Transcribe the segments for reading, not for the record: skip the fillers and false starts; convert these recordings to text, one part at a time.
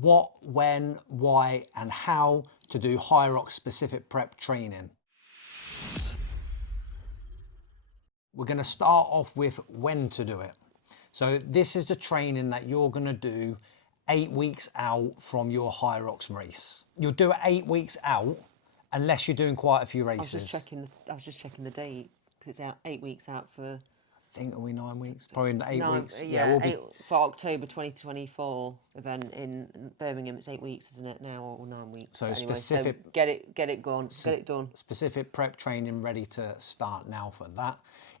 what, when, why, and how to do Hyrox specific prep training. We're going to start off with when to do it. So this is the training that you're going to do 8 weeks out from your Hyrox race. You'll do it 8 weeks out unless you're doing quite a few races. I was just checking the date because it's out 8 weeks out for. I think, are we 9 weeks? Probably 8 weeks. Yeah, we'll be... for October 2024 event in Birmingham. It's 8 weeks, isn't it now, or 9 weeks? So anyway, specific. So get it going. Get it done. Specific prep training ready to start now for that.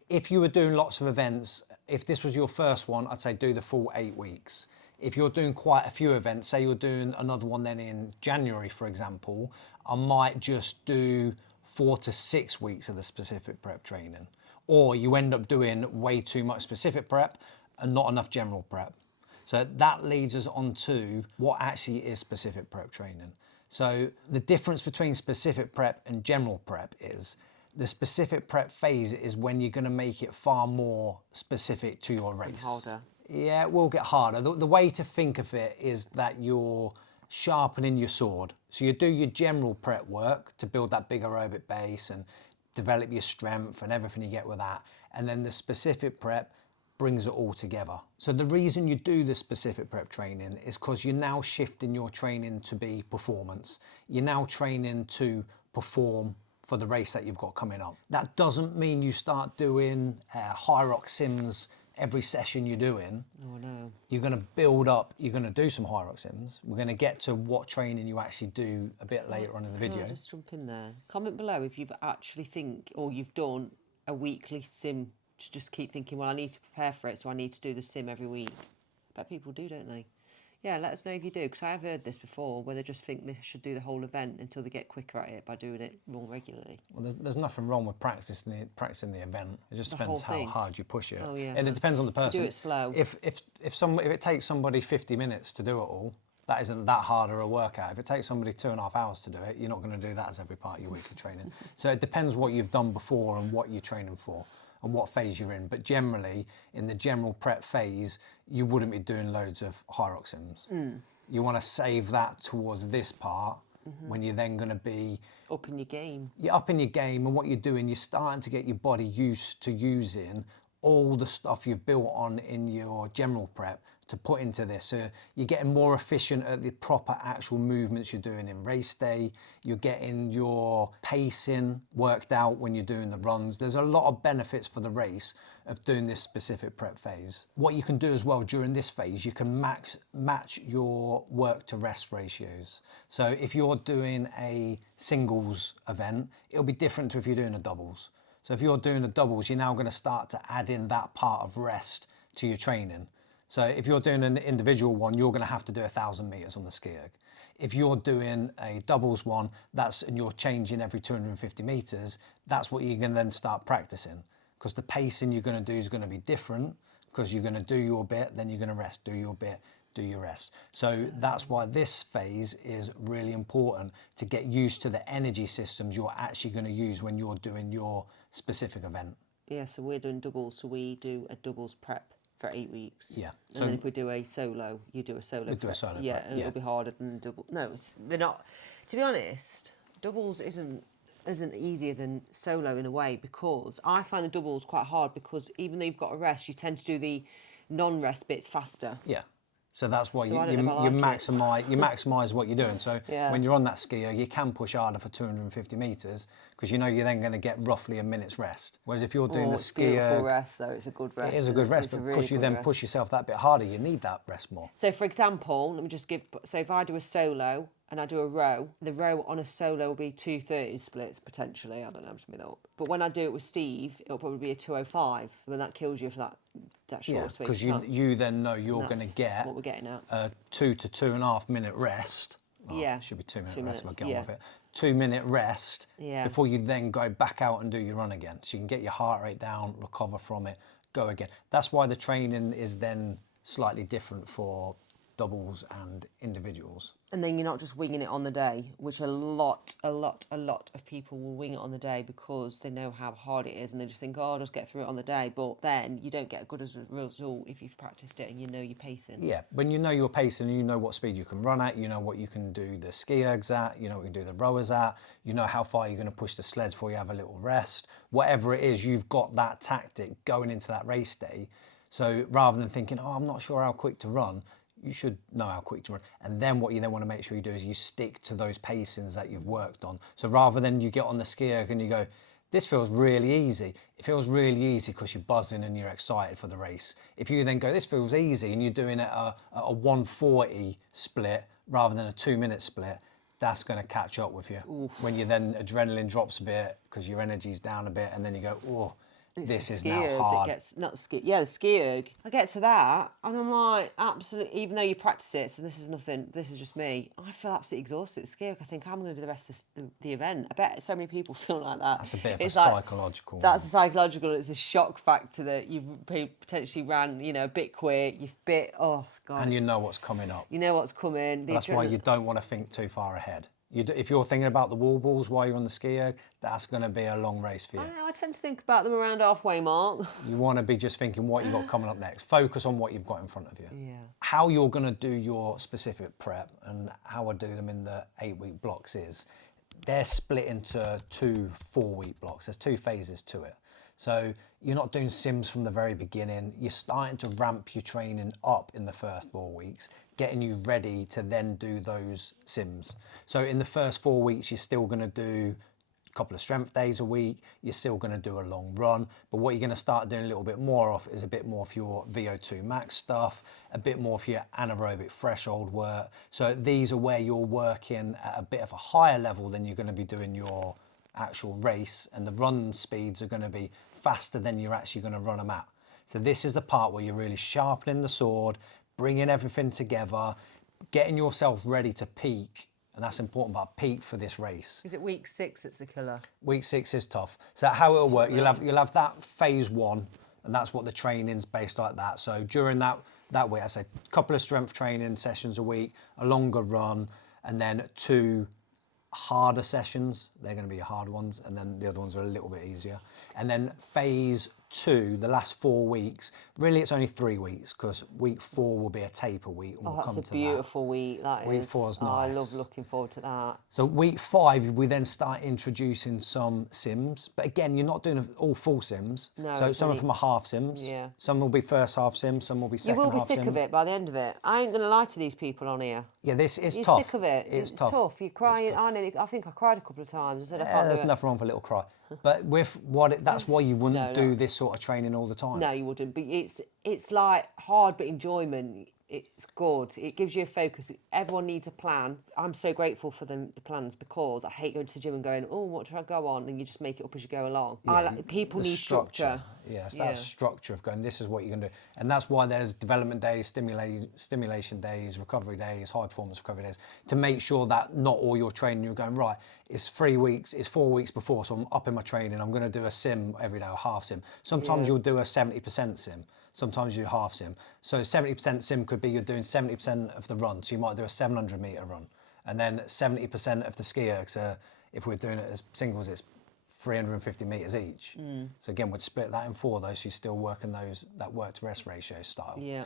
If you were doing lots of events, if this was your first one, I'd say do the full 8 weeks. If you're doing quite a few events, say you're doing another one then in January, for example, I might just do 4 to 6 weeks of the specific prep training. Or you end up doing way too much specific prep and not enough general prep. So that leads us on to what actually is specific prep training. So the difference between specific prep and general prep is the specific prep phase is when you're going to make it far more specific to your race. And harder. Yeah, it will get harder. The way to think of it is that you're sharpening your sword. So you do your general prep work to build that big aerobic base and develop your strength and everything you get with that. And then the specific prep brings it all together. So the reason you do the specific prep training is because you're now shifting your training to be performance. You're now training to perform for the race that you've got coming up. That doesn't mean you start doing Hyrox sims every session you're doing. Oh no. You're going to build up, you're going to do some Hyrox sims. We're going to get to what training you actually do a bit later on in the video. Just jump in there. Comment below if you've actually you've done a weekly sim to just keep thinking, well, I need to prepare for it, so I need to do the sim every week. But people do, don't they? Yeah, let us know if you do, because I have heard this before, where they just think they should do the whole event until they get quicker at it by doing it more regularly. Well, there's nothing wrong with practicing the event. It just depends how hard you push it. Oh, yeah. And it depends on the person. Do it slow. If it takes somebody 50 minutes to do it all, that isn't that hard of a workout. If it takes somebody 2.5 hours to do it, you're not going to do that as every part of your weekly training. So it depends what you've done before and what you're training for and what phase you're in. But generally, in the general prep phase, you wouldn't be doing loads of Hyrox sims. You want to save that towards this part when you're then going to be up in your game. You're up in your game, and what you're doing, you're starting to get your body used to using all the stuff you've built on in your general prep to put into this. So you're getting more efficient at the proper actual movements you're doing in race day. You're getting your pacing worked out when you're doing the runs. There's a lot of benefits for the race of doing this specific prep phase. What you can do as well during this phase, you can match your work to rest ratios. So if you're doing a singles event, it'll be different to if you're doing a doubles. So if you're doing a doubles, you're now going to start to add in that part of rest to your training. So if you're doing an individual one, you're going to have to do 1,000 meters on the ski erg. If you're doing a doubles one, and you're changing every 250 meters, that's what you can then start practicing. Because the pacing you're going to do is going to be different, because you're going to do your bit, then you're going to rest, do your bit, do your rest. So that's why this phase is really important, to get used to the energy systems you're actually going to use when you're doing your specific event. Yeah, so we're doing doubles, so we do a doubles prep for 8 weeks. Yeah. And then if we do a solo, you do a solo prep. Do a solo yeah, prep. And it'll be harder than double. No, they're not. To be honest, doubles isn't easier than solo in a way, because I find the doubles quite hard, because even though you've got a rest, you tend to do the non-rest bits faster. Yeah. So that's why you maximise what you're doing. So when you're on that skier, you can push harder for 250 meters, because you know you're then going to get roughly a minute's rest. Whereas if you're doing the skier, rest though, it's a good rest. It is a good rest, but because you then push yourself that bit harder, you need that rest more. So for example, let me just give. So if I do a solo and I do a row, the row on a solo will be 2:30 splits potentially. I don't know, I'm just making that up. But when I do it with Steve, it'll probably be a 2:05. When that kills you for that short space of time. Because you then know you're going to get what we're getting at. A 2 to 2.5 minute rest. Well, it should be 2 minute rest if I get on with it. 2 minute rest before you then go back out and do your run again. So you can get your heart rate down, recover from it, go again. That's why the training is then slightly different for doubles and individuals. And then you're not just winging it on the day, which a lot of people will wing it on the day because they know how hard it is and they just think, oh, I'll just get through it on the day. But then you don't get a good result if you've practiced it and you know your pacing. Yeah, when you know your pacing and you know what speed you can run at, you know what you can do the ski ergs at, you know what you can do the rowers at, you know how far you're going to push the sleds before you have a little rest. Whatever it is, you've got that tactic going into that race day. So rather than thinking, oh, I'm not sure how quick to run, you should know how quick to run. And then what you then want to make sure you do is you stick to those pacings that you've worked on. So rather than you get on the ski erg and you go, this feels really easy. It feels really easy because you're buzzing and you're excited for the race. If you then go, this feels easy, and you're doing it a 140 split rather than a 2-minute split, that's going to catch up with you. Oof. When you then adrenaline drops a bit because your energy's down a bit, and then you go, oh, this is now hard. The ski erg. I get to that and I'm like, absolutely, even though you practice it, so this is nothing, this is just me, I feel absolutely exhausted at the ski erg. I think I'm going to do the rest of the event. I bet so many people feel like that. That's a bit of a psychological one. That's a psychological, it's a shock factor that you've potentially ran, a bit quick, oh God. And you know what's coming up. You know what's coming. That's why you don't want to think too far ahead. If you're thinking about the wall balls while you're on the ski erg, that's going to be a long race for you. I tend to think about them around halfway mark. You want to be just thinking what you've got coming up next. Focus on what you've got in front of you. Yeah. How you're going to do your specific prep and how I do them in the 8-week blocks is they're split into 2 4-week blocks. There's 2 phases to it. So you're not doing sims from the very beginning. You're starting to ramp your training up in the first 4 weeks, getting you ready to then do those sims. So in the first 4 weeks, you're still going to do a couple of strength days a week. You're still going to do a long run. But what you're going to start doing a little bit more of is a bit more of your VO2 max stuff, a bit more of your anaerobic threshold work. So these are where you're working at a bit of a higher level than you're going to be doing your actual race, and the run speeds are going to be faster than you're actually going to run them at. So this is the part where you're really sharpening the sword, bringing everything together, getting yourself ready to peak. And that's important, but peak for this race. Is it week 6 that's a killer? Week 6 is tough. So how it'll work, you'll have that phase 1, and that's what the training's based like that. So during that week, I say a couple of strength training sessions a week, a longer run, and then 2 harder sessions. They're going to be hard ones, and then the other ones are a little bit easier. And then phase 2, the last 4 weeks, really it's only 3 weeks because week 4 will be a taper week. And that's a beautiful week. Week 4 is nice. I love looking forward to that. So week 5, we then start introducing some sims, but again, you're not doing all full sims. No, so some of them are half sims. Yeah. Some will be first half sims, some will be second half sims. You will be sick of it by the end of it. I ain't going to lie to these people on here. Yeah, this is You're tough. You're sick of it. It's tough. You're crying. I think I cried a couple of times. I said I can't do there's it. nothing wrong for a little cry. But with that's why you wouldn't do this sort of training all the time. No, you wouldn't. But it's like hard but enjoyment. It's good. It gives you a focus. Everyone needs a plan. I'm so grateful for the plans because I hate going to the gym and going, oh, what should I go on? And you just make it up as you go along. Yeah, people need structure. Yes, that structure of going, this is what you're going to do. And that's why there's development days, stimulation days, recovery days, high performance recovery days, to make sure that not all your training, you're going, right, it's 3 weeks, it's 4 weeks before, so I'm upping my training. I'm going to do a sim every day, a half sim. Sometimes you'll do a 70% sim. Sometimes you do half sim. So 70% sim could be you're doing 70% of the run. So you might do a 700 meter run. And then 70% of the ski erg. So if we're doing it as singles, it's 350 meters each. So again, we'd split that in 4 though. So you're still working that work to rest ratio style. Yeah.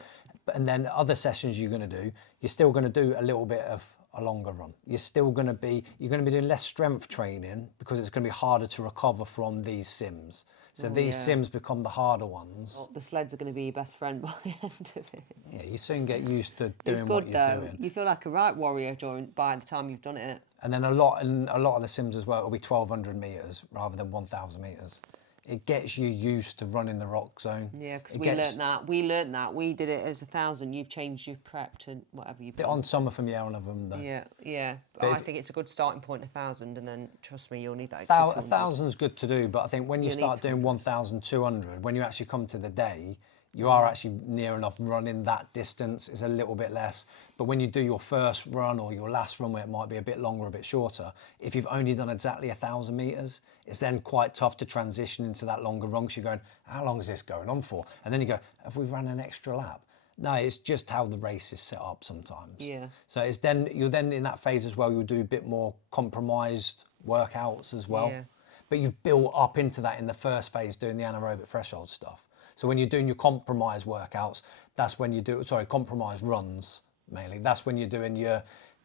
And then other sessions you're going to do, you're still going to do a little bit of a longer run. You're going to be doing less strength training because it's going to be harder to recover from these sims. So these sims become the harder ones. Well, the sleds are going to be your best friend by the end of it. Yeah, you soon get used to doing what you're doing. You feel like a right warrior by the time you've done it. And then a lot of the sims as well will be 1,200 meters rather than 1,000 meters. It gets you used to running the rock zone. Yeah, because learnt that. We learnt that. We did it as 1,000. You've changed your prep to whatever you've done. On some of them, yeah, on of them. Though. Yeah. But I think it's a good starting point, 1,000, and then trust me, you'll need that extra 1,000's good to do, but I think when you start doing 1,200, when you actually come to the day, you are actually near enough running that distance. It's a little bit less. But when you do your first run or your last run where it might be a bit longer, a bit shorter, if you've only done exactly 1,000 meters, it's then quite tough to transition into that longer run because you're going, how long is this going on for? And then you go, have we run an extra lap? No, it's just how the race is set up sometimes. Yeah. So it's then, you're then in that phase as well, you'll do a bit more compromised workouts as well. Yeah. But you've built up into that in the first phase doing the anaerobic threshold stuff. So when you're doing your compromise workouts, that's when you do, compromise runs mainly. That's when you're doing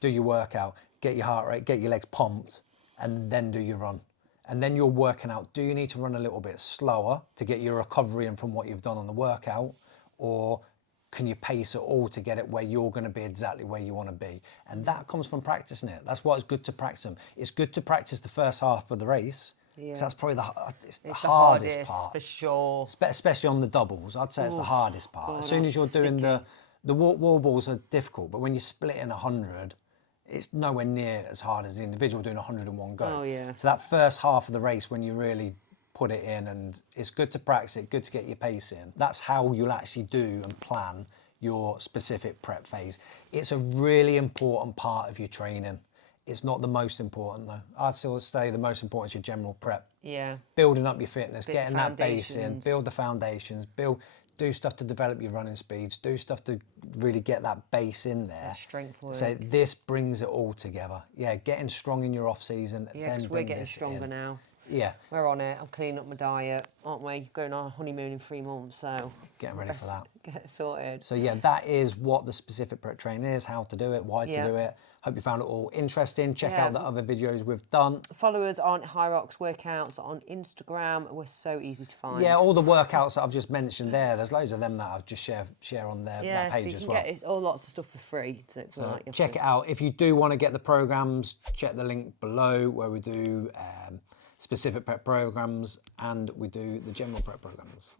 do your workout, get your heart rate, get your legs pumped, and then do your run. And then you're working out, do you need to run a little bit slower to get your recovery in from what you've done on the workout? Or can you pace it all to get it where you're going to be exactly where you want to be? And that comes from practicing it. That's why it's good to practice them. It's good to practice the first half of the race. Yeah. That's probably the It's hardest part. for sure. Especially on the doubles. I'd say it's the hardest part. God, As soon as you're doing sickening. the wall balls are difficult, but when you're splitting 100, it's nowhere near as hard as the individual doing 100 in one go. Oh, yeah. So that first half of the race, when you really put it in, and it's good to practice it, good to get your pace in. That's how you'll actually do and plan your specific prep phase. It's a really important part of your training. It's not the most important though. I'd still say the most important is your general prep. Yeah. Building up your fitness, Bit getting that base in, foundations. build the foundations, do stuff to develop your running speeds, do stuff to really get that base in there. Strength work. So this brings it all together. Yeah, getting strong in your off season. Yeah, then because we're bring getting this stronger in. now. Yeah, We're on it. I'm cleaning up my diet, aren't we? Going on a honeymoon in 3 months, so getting ready for that. get it sorted. So yeah, that is what the specific prep training is, how to do it, why Yeah. to do it. Hope you found it all interesting. Check Yeah. out the other videos we've done. Follow us on Hyrox Workouts on Instagram. We're so easy to find. Yeah, all the workouts that I've just mentioned there's loads of them that I've just share on their that so page you as can well. get it's all lots of stuff for free. So, it's not So like you have check to- it out. If you do want to get the programs, check the link below where we do specific prep programs and we do the general prep programs.